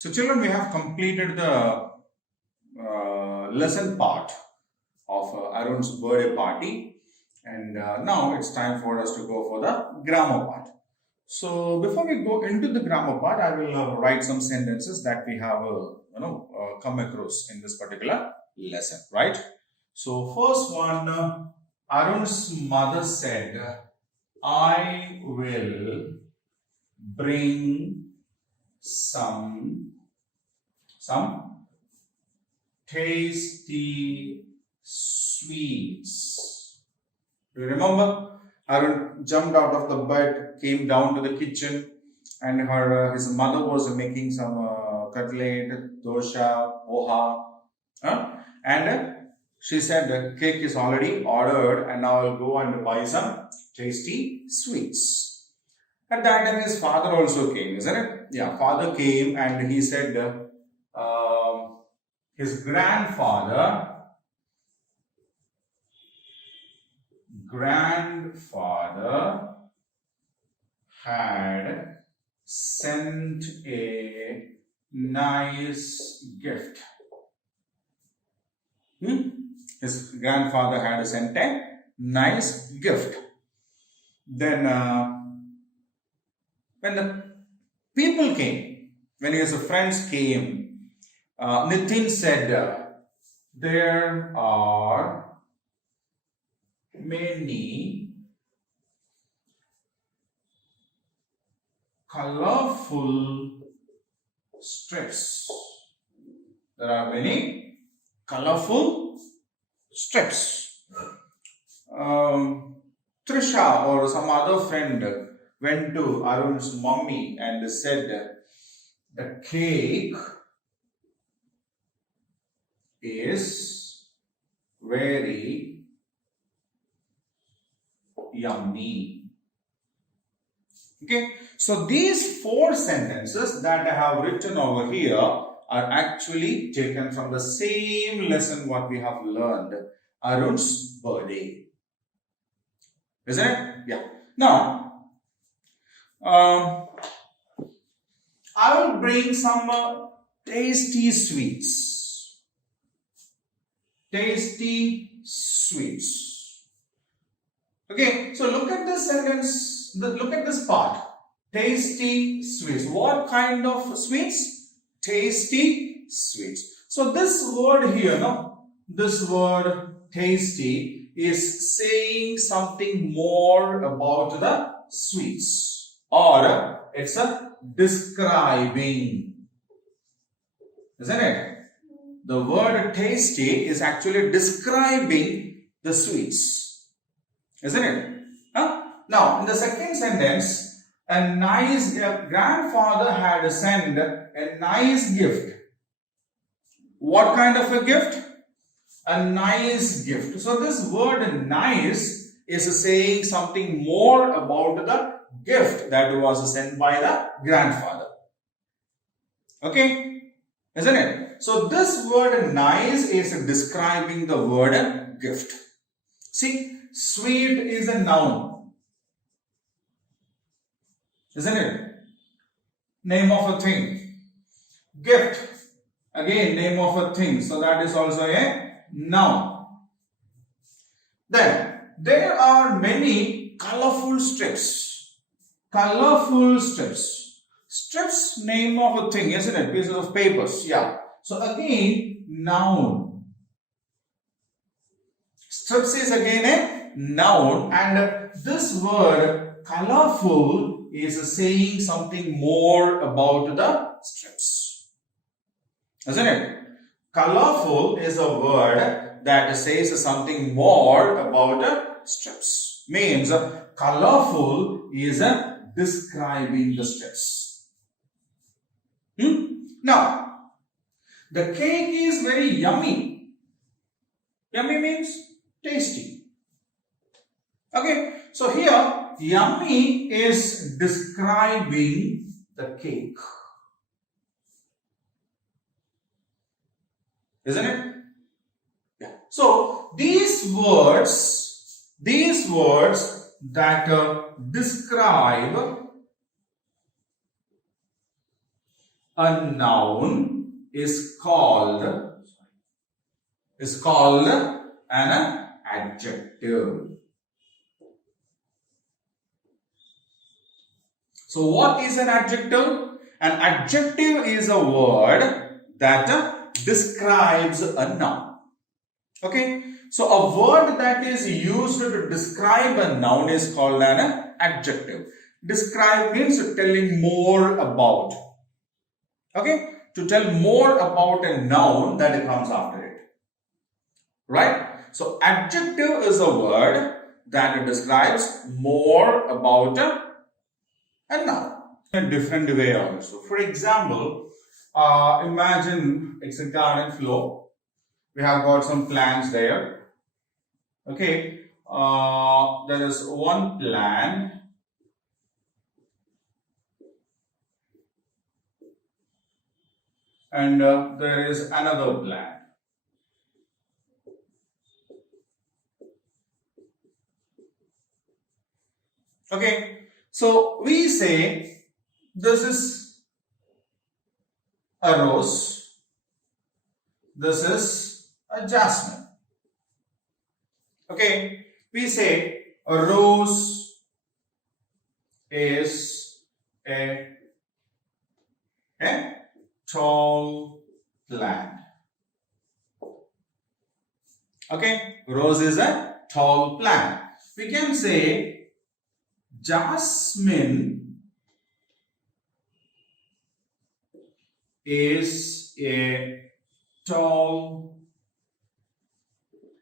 So children, we have completed the lesson part of Arun's birthday party, and now it's time for us to go for the grammar part. So before we go into the grammar part, I will write some sentences that we have come across in this particular lesson, right? So first one, Arun's mother said, I will bring some tasty sweets. Do you remember? Arun jumped out of the bed, came down to the kitchen, and his mother was making some cutlet, dosha, poha, and she said the cake is already ordered, and now I'll go and buy some tasty sweets. At that time, his father also came, isn't it? Yeah, father came and he said his grandfather had sent a nice gift. His grandfather had sent a nice gift. Then when the people came, when his friends came, Nitin said, there are many colorful strips. There are many colorful strips. Trisha or some other friend went to Arun's mommy and said, the cake is very yummy. Okay, so these four sentences that I have written over here are actually taken from the same lesson what we have learned, Arun's birthday. Isn't it? Yeah. Now, I will bring some tasty sweets. Tasty sweets. Okay, so look at this sentence, look at this part. Tasty sweets. What kind of sweets? Tasty sweets. So this word here, this word tasty is saying something more about the sweets, or it's a describing, isn't it? The word tasty is actually describing the sweets, isn't it? Now, in the second sentence, a grandfather had sent a nice gift. What kind of a gift? A nice gift. So this word nice is saying something more about the gift that was sent by the grandfather. Okay, isn't it? So this word nice is describing the word gift. See, sweet is a noun, isn't it? Name of a thing. Gift, again, name of a thing. So that is also a noun. Then there are many colorful strips. Colorful strips. Strips, name of a thing, isn't it? Pieces of papers. Yeah. So again, noun. Strips is again a noun, and this word colorful is saying something more about the strips, isn't it? Colorful is a word that says something more about the strips. Means colorful is describing the strips. Now, the cake is very yummy. Yummy means tasty. Okay, so here yummy is describing the cake, isn't it? Yeah. So these words that describe a noun is called an adjective. So what is an adjective? An adjective is a word that describes a noun. Okay, so a word that is used to describe a noun is called an adjective. Describe means telling more about. Okay, to tell more about a noun that comes after it. Right? So adjective is a word that describes more about a noun. In a different way also. For example, imagine it's a garden floor. We have got some plants there. Okay, there is one plant. And there is another plant. Okay, so we say this is a rose, this is a jasmine. Okay, we say a rose is a tall plant. Okay, rose is a tall plant. We can say jasmine is a tall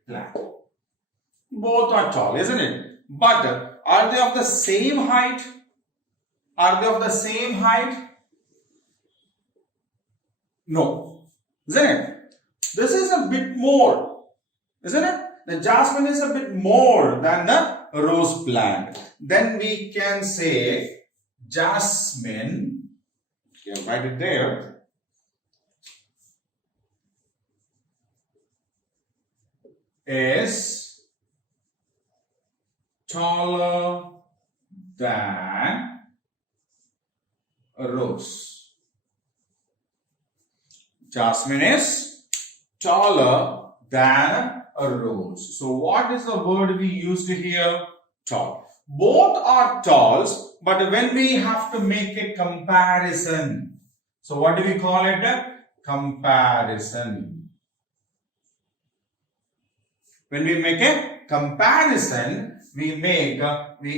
plant. Both are tall, isn't it? But are they of the same height? Are they of the same height? No, isn't it? This is a bit more, isn't it? The jasmine is a bit more than the rose plant. Then we can say jasmine, okay, write it there, is taller than a rose. Jasmine is taller than a rose. So what is the word we used here? Tall. Both are talls, but when we have to make a comparison, so what do we call it? Comparison. When we make a comparison, we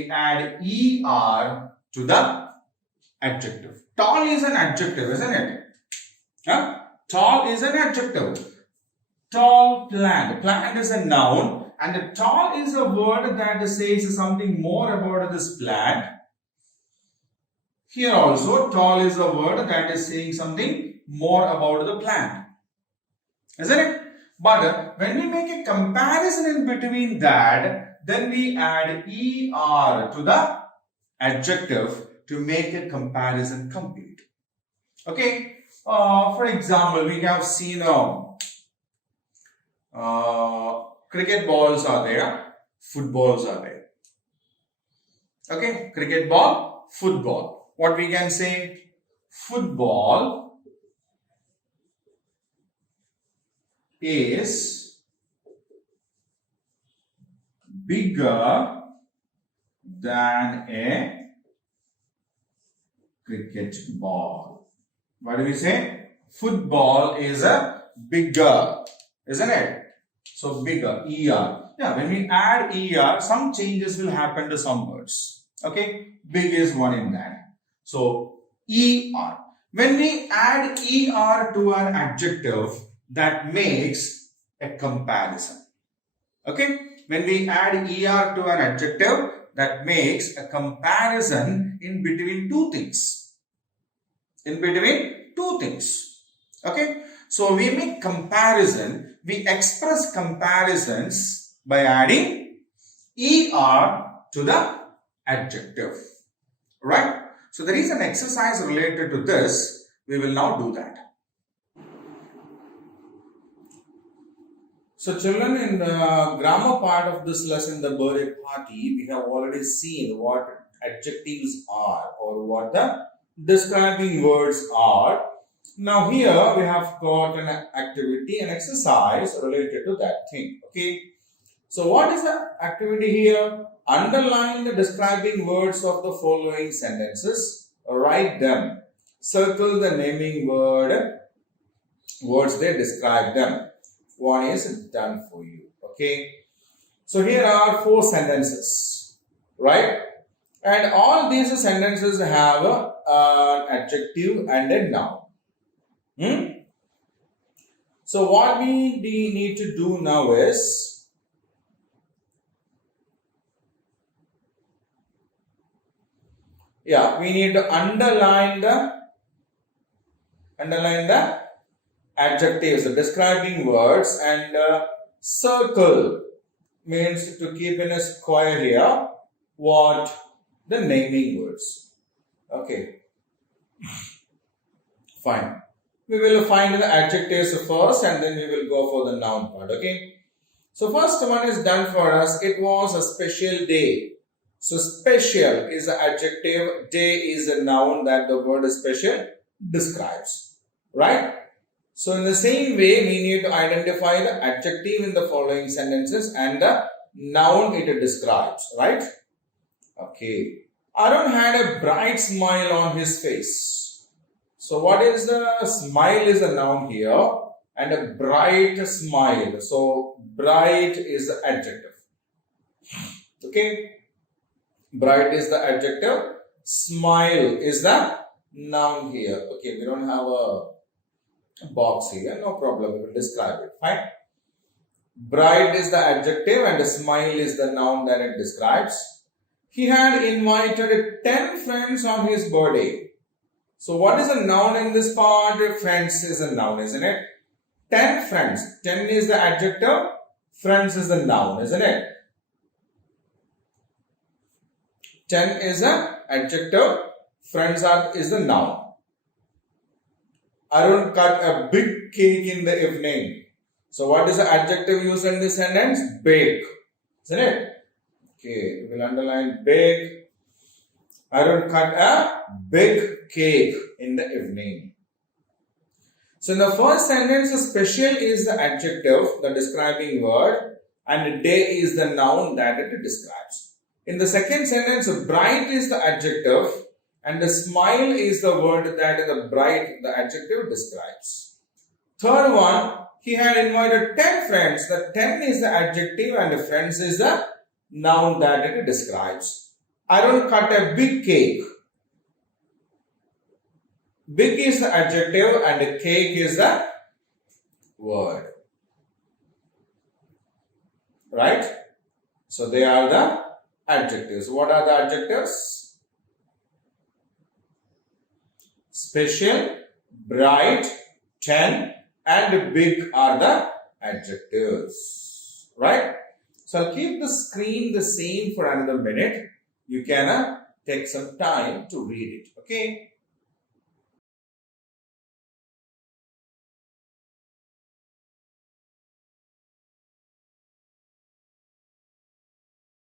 add er to the adjective. Tall is an adjective, isn't it? Huh? Tall is an adjective. Tall plant. Plant is a noun, and tall is a word that says something more about this plant. Here also, tall is a word that is saying something more about the plant. Isn't it? But when we make a comparison in between that, then we add er to the adjective to make a comparison complete. Okay. For example, we have seen cricket balls are there, footballs are there. Okay, cricket ball, football. What we can say? Football is bigger than a cricket ball. What do we say? Football is a bigger, isn't it? So bigger, er. Yeah, when we add er, some changes will happen to some words. Okay, big is one in that. So er. When we add er to an adjective, that makes a comparison. Okay, when we add er to an adjective, that makes a comparison in between two things. In between two things. Okay, so we make comparison, we express comparisons by adding er to the adjective. Right? So there is an exercise related to this. We will now do that. So children, in the grammar part of this lesson, the birthday party, we have already seen what adjectives are or what the describing words are. Now here we have got an activity, an exercise related to that thing. Okay. So what is the activity here? Underline the describing words of the following sentences. Write them. Circle the naming words they describe them. One is done for you. Okay. So here are 4 sentences. Right? And all these sentences have an adjective and a noun. So what we need to do now is, we need to underline the adjectives, the describing words, and circle means to keep in a square here what the naming words. Okay, fine. We will find the adjectives first and then we will go for the noun part. Okay. So first one is done for us. It was a special day. So special is the adjective. Day is a noun that the word special describes. Right. So in the same way, we need to identify the adjective in the following sentences and the noun it describes. Right. Okay. Arun had a bright smile on his face. So what is the smile is a noun here and a bright smile. So bright is the adjective. Okay. Bright is the adjective. Smile is the noun here. Okay. We don't have a box here. No problem. We will describe it. Fine. Bright is the adjective and smile is the noun that it describes. He had invited 10 friends on his birthday. So what is a noun in this part? Friends is a noun, isn't it? 10 friends. 10 is the adjective. Friends is the noun, isn't it? 10 is the adjective. Friends is the noun. Arun cut a big cake in the evening. So what is the adjective used in this sentence? Big. Isn't it? Okay, we will underline big. Arun cut a big cake in the evening. So in the first sentence, special is the adjective, the describing word, and day is the noun that it describes. In the second sentence, bright is the adjective and the smile is the word that the bright, the adjective describes. Third one, he had invited 10 friends. The 10 is the adjective and the friends is the noun that it describes. Arun cut a big cake. Big is the adjective and the cake is the word. Right? So they are the adjectives. What are the adjectives? Special, bright, 10 and big are the adjectives. Right? So I'll keep the screen the same for another minute. You can take some time to read it. Okay.